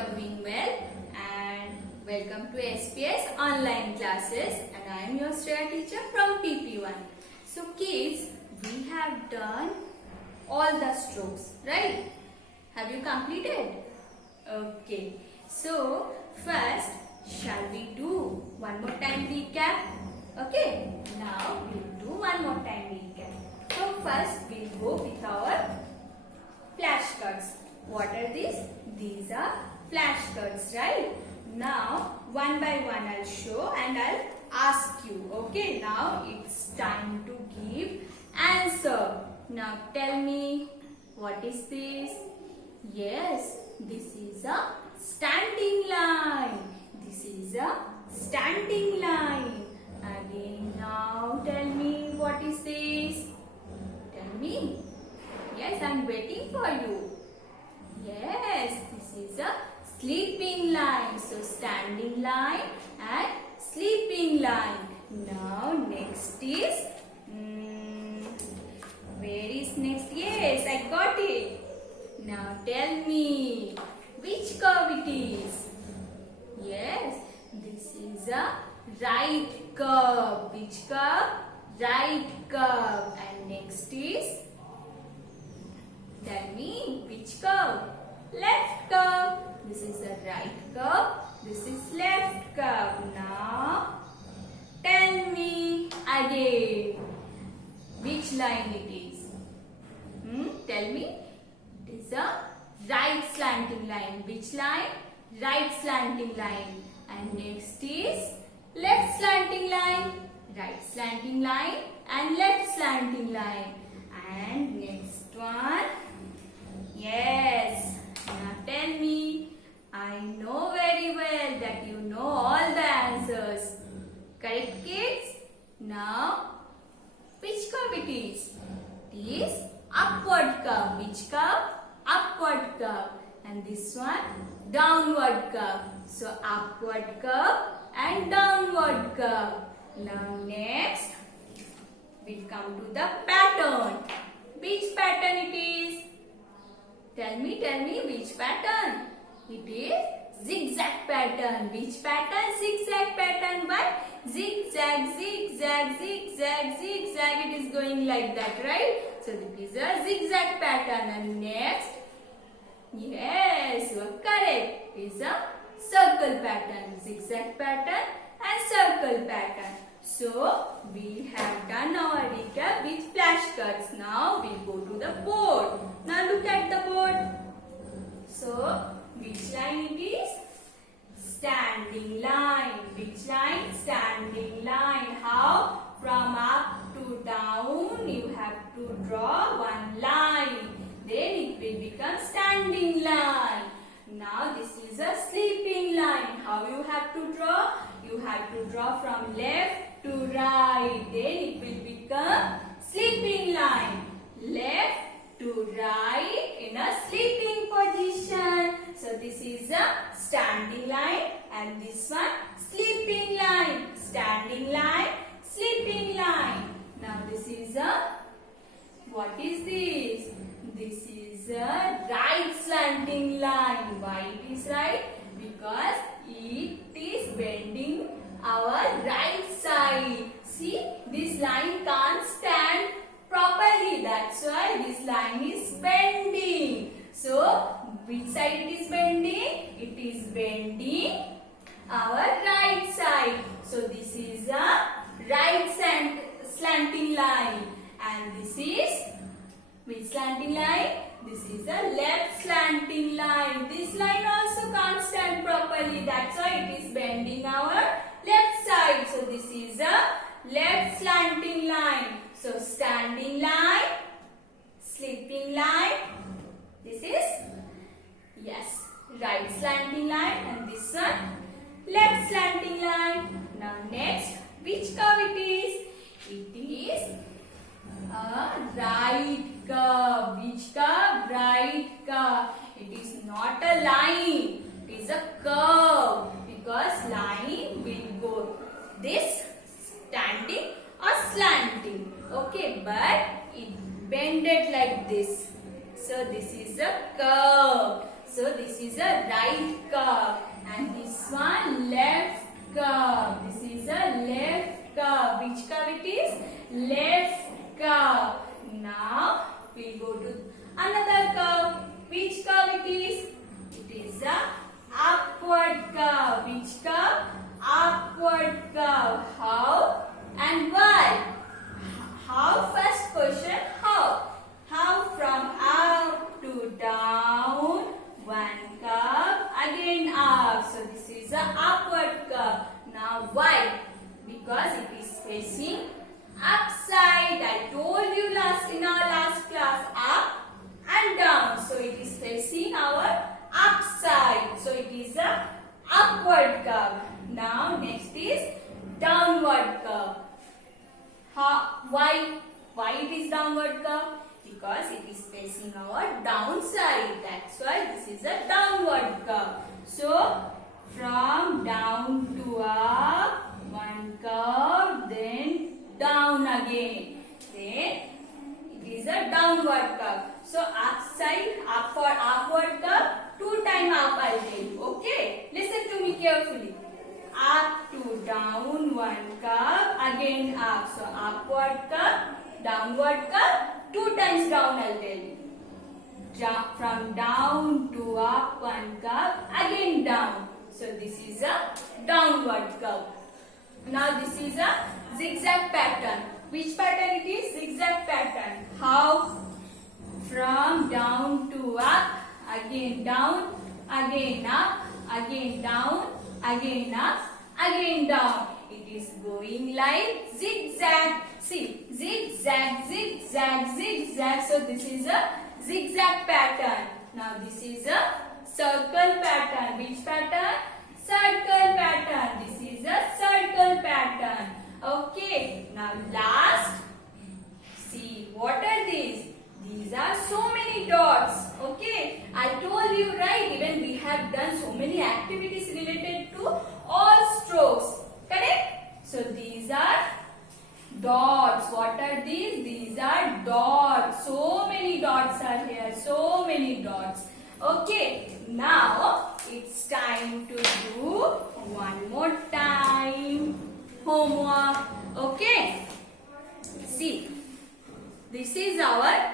are doing well and welcome to SPS online classes, and I am your Shreya teacher from PP1. So kids, we have done all the strokes, right? Have you completed? Okay. So first, shall we do one more time recap? Okay. Now we'll do one more time recap. So first we'll go with our flashcards. What are these? These are flashcards, right? Now one by one I'll show and I'll ask you. Okay, now it's time to give answer. Now tell me, what is this? Yes, this is a standing line. This is a standing line. Again, now tell me, what is this? Tell me. Yes, I'm waiting for you. Yes, this is a sleeping line. So standing line and sleeping line. Now next is, where is next? Yes, I got it. Now tell me, which curve it is? Yes, this is a right curve. Which curve? Right curve. And next is, tell me, which curve? Left curve. This is the right curve. This is left curve. Now, tell me again, which line it is? Tell me. It is a right slanting line. Which line? Right slanting line. And next is left slanting line. Right slanting line and left slanting line. And next one. Yes. Now tell me. I know very well that you know all the answers. Correct, kids? Now, which curve it is? It is upward curve. Which curve? Upward curve. And this one, downward curve. So, upward curve and downward curve. Now, next, we'll come to the pattern. Which pattern it is? Tell me, which pattern? It is zigzag pattern. Which pattern? Zigzag pattern. Why? Zigzag, zigzag, zigzag, zigzag. It is going like that, right? So, this is a zigzag pattern. And next, yes, you are correct. It is a circle pattern. Zigzag pattern and circle pattern. So, we have done our recap with flashcards. Now, we'll go to the board. Now, look at the board. So, which line it is? Standing line. Which line? Standing line. How? From up to down, you have to draw one line. Then it will become standing line. Now, this is a sleeping line. How you have to draw? You have to draw from left to right. Then it will become sleeping line. Left to right in a sleeping position. So this is a standing line and this one sleeping line. Standing line, sleeping line. Now this is a, what is this? This is a right slanting line. Why it is right? Because it is bending our right side. See, this line can't stand properly. That's why this line is bending. So, which side it is bending? It is bending our right side. So, this is a right slanting line. And this is, which slanting line? This is a left slanting line. This line also can't stand properly. That's why it is bending our left side. So, this is a left slanting line. So, standing line, sleeping line, this is, yes, right slanting line and this one, left slanting line. Now, next, which curve it is? It is a right curve. Which curve? Right curve. It is not a line. It is a curve because line will go this standing or slanting. Okay, but it bended like this. So this is a curve. So So this is a right curve and this one left curve. This is a left curve. Which curve it is? Left curve. Now we go to another curve. Which curve it is? It is a upward curve. Which curve? Upward curve. How and why? How? First question, how? How from up to down, one curve, again up. So this is a upward curve. Now why? Because it is facing upside. I told you in our last class, up and down. So it is facing our upside. So it is a upward curve. Now next is downward curve. Why it is downward curve? Because it is facing our downside. That's why this is a downward curve. So from down to up, one curve, then down again. Then it is a downward curve. So upside, upward curve, 2 times up I'll tell you. Okay? Listen to me carefully. Up to down, one curve, again up. So upward curve, downward curve, 2 times down I'll tell you. From down to up, one curve, again down. So this is a downward curve. Now this is a zigzag pattern. Which pattern it is? Zigzag pattern. How? From down to up, again down, again up, again down, again up, again down. It is going like zigzag. See, zigzag, zigzag, zigzag. So this is a zigzag pattern. Now this is a circle pattern. Which pattern? Circle pattern. This is a circle pattern. Okay. Now last, see, what are these? These are so many dots. Okay. I told you, right? Even we have done so many activities related to all strokes. Correct? So these are dots. What are these? These are dots. So many dots are here. So many dots. Okay. Now it's time to do one more time homework. Okay. See. This is our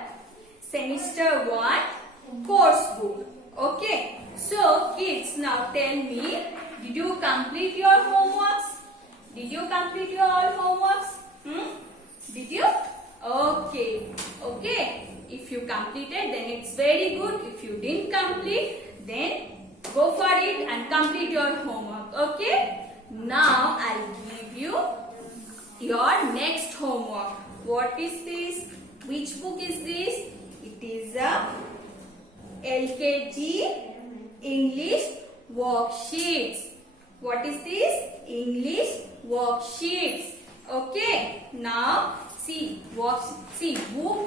semester 1 course book. Okay. So kids, now tell me, did you complete your homeworks? Did you complete your all homeworks? Did you? Okay. Okay. If you completed, then it's very good. If you didn't complete, then go for it and complete your homework. Okay. Now I'll give you your next homework. What is this? Which book is this? It is a LKG English worksheets. What is this? English worksheets. Okay. Now see, book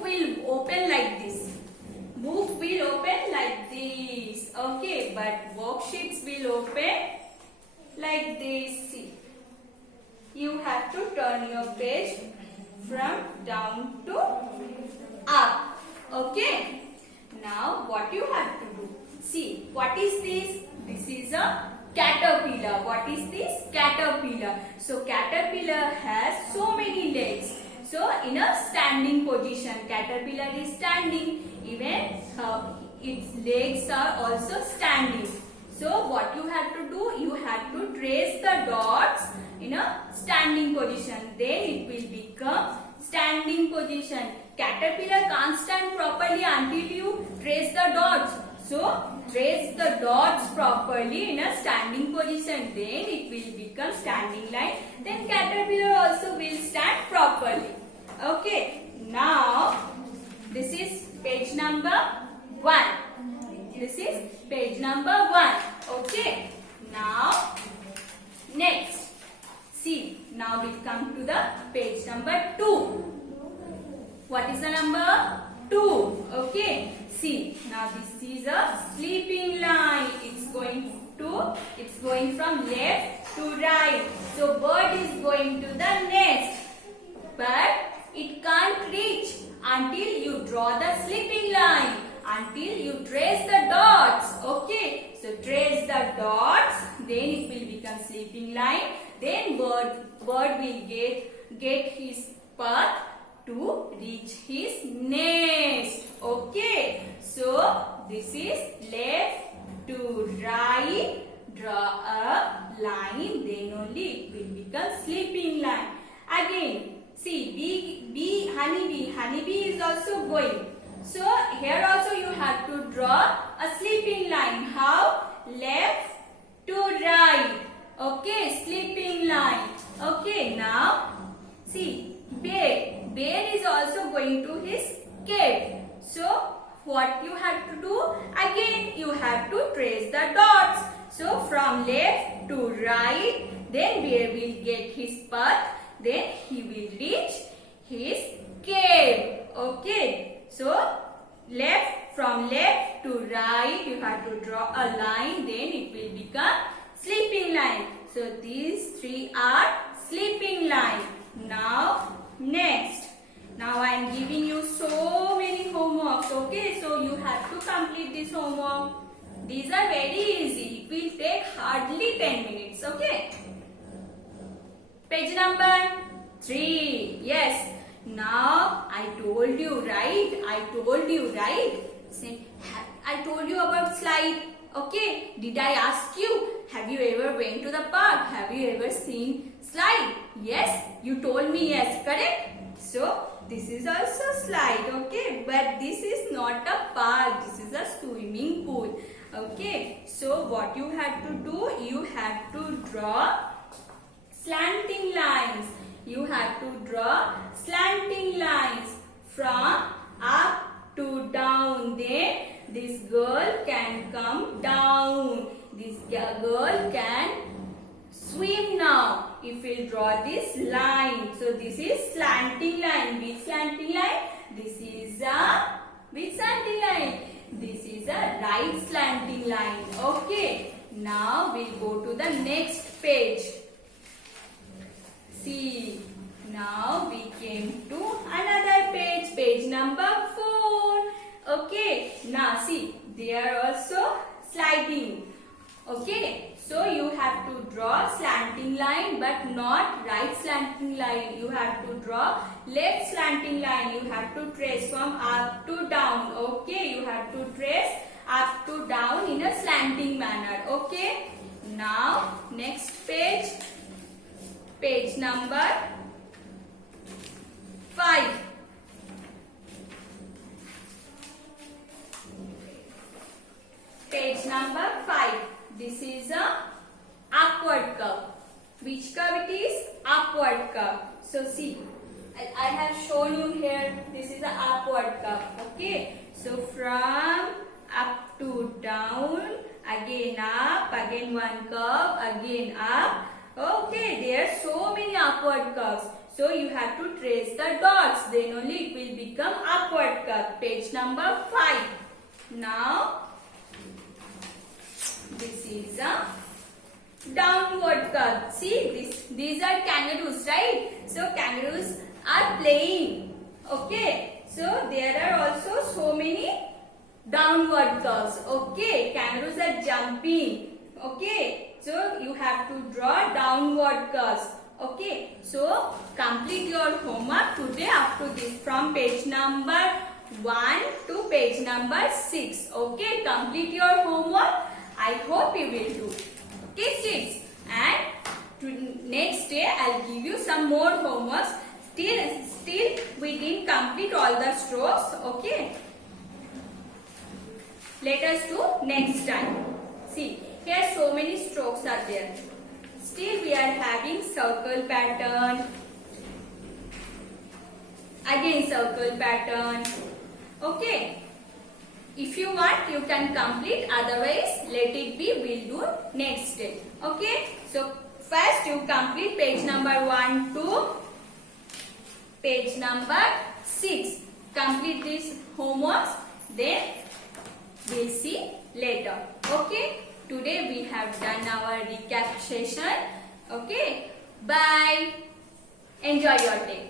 will open like this. Book will open like this. Okay, but worksheets will open like this. See, you have to turn your page from down to up. Okay. Now what you have to do? See, what is this? This is a caterpillar. What is this? Caterpillar. So caterpillar has so many legs. So in a standing position, caterpillar is standing. Even its legs are also standing. So what you have to do? You have to trace the dots in a standing position. Then it will become standing position. Caterpillar can't stand properly until you trace the dots. So trace the dots properly in a standing position. Then it will become standing line. Then caterpillar also will stand properly. Okay. Now this is page number 1. This is page number 1. Okay. Now next. See, now we come to the page number 2. What is the number? 2. Okay. See, now this is a sleeping line. It's going from left to right. So bird is going to the nest. But it can't reach until you draw the sleeping line. until you trace the dots. Okay, so trace the dots, then it will become sleeping line. Then bird will get his path to reach his nest. Okay, so this is left to right. Draw a line, then only it will become sleeping line. Again, see, honeybee is also going. So here also you have to draw a sleeping line. How? Left to right. Okay, sleeping line. Okay, now see, bear is also going to his cave. So what you have to do? Again you have to trace the dots. So from left to right, then bear will get his path, then he will reach his cave. Okay, so from left to right you have to draw a line, then it will become sleeping line. So these three are sleeping line. Now next, now I am giving you so many homeworks. Okay, so you have to complete this homework. These are very easy. It will take hardly 10 minutes. Okay. Page number 3. Yes. Now I told you, right? I told you about slide. Okay. Did I ask you? Have you ever went to the park? Have you ever seen slide? Yes. You told me yes. Correct? So this is also slide. Okay. But this is not a park. This is a swimming pool. Okay, so what you have to do, you have to draw slanting lines. You have to draw slanting lines from up to down. Then this girl can come down. This girl can swim now. If we draw this line, so this is slanting line. Which slanting line? This is a which slanting line? This is a right slanting line. Okay. Now we'll go to the next page. See. Now we came to another page. Page number 4. Okay. Now see. They are also sliding. Okay. So you have to draw slanting line but not right slanting line. You have to draw left slanting line. You have to trace from up to down. Okay, you have to trace up to down in a slanting manner. Okay. Now next page. Page number 5. Page number 5. This is a upward curve. Which curve it is? Upward curve. So see, I have shown you here. This is a upward curve. Okay. So from up to down, again up, again one curve, again up. Okay. There are so many upward curves. So you have to trace the dots. Then only it will become upward curve. Page number 5. Now this is a downward curve. See, these are kangaroos, right? So kangaroos are playing. Okay. So there are also so many downward curves. Okay. Kangaroos are jumping. Okay. So you have to draw downward curves. Okay. So complete your homework today up to this from page number 1 to page number 6. Okay. Complete your homework. I hope you will do. Okay, kids. And next day I'll give you some more homeworks. Still we didn't complete all the strokes. Okay. Let us do next time. See, here so many strokes are there. Still we are having circle pattern. Again circle pattern. Okay. If you want, you can complete. Otherwise, let it be. We'll do next day. Okay. So first you complete page number 1 to page number 6. Complete these homeworks. Then we'll see later. Okay. Today we have done our recap session. Okay. Bye. Enjoy your day.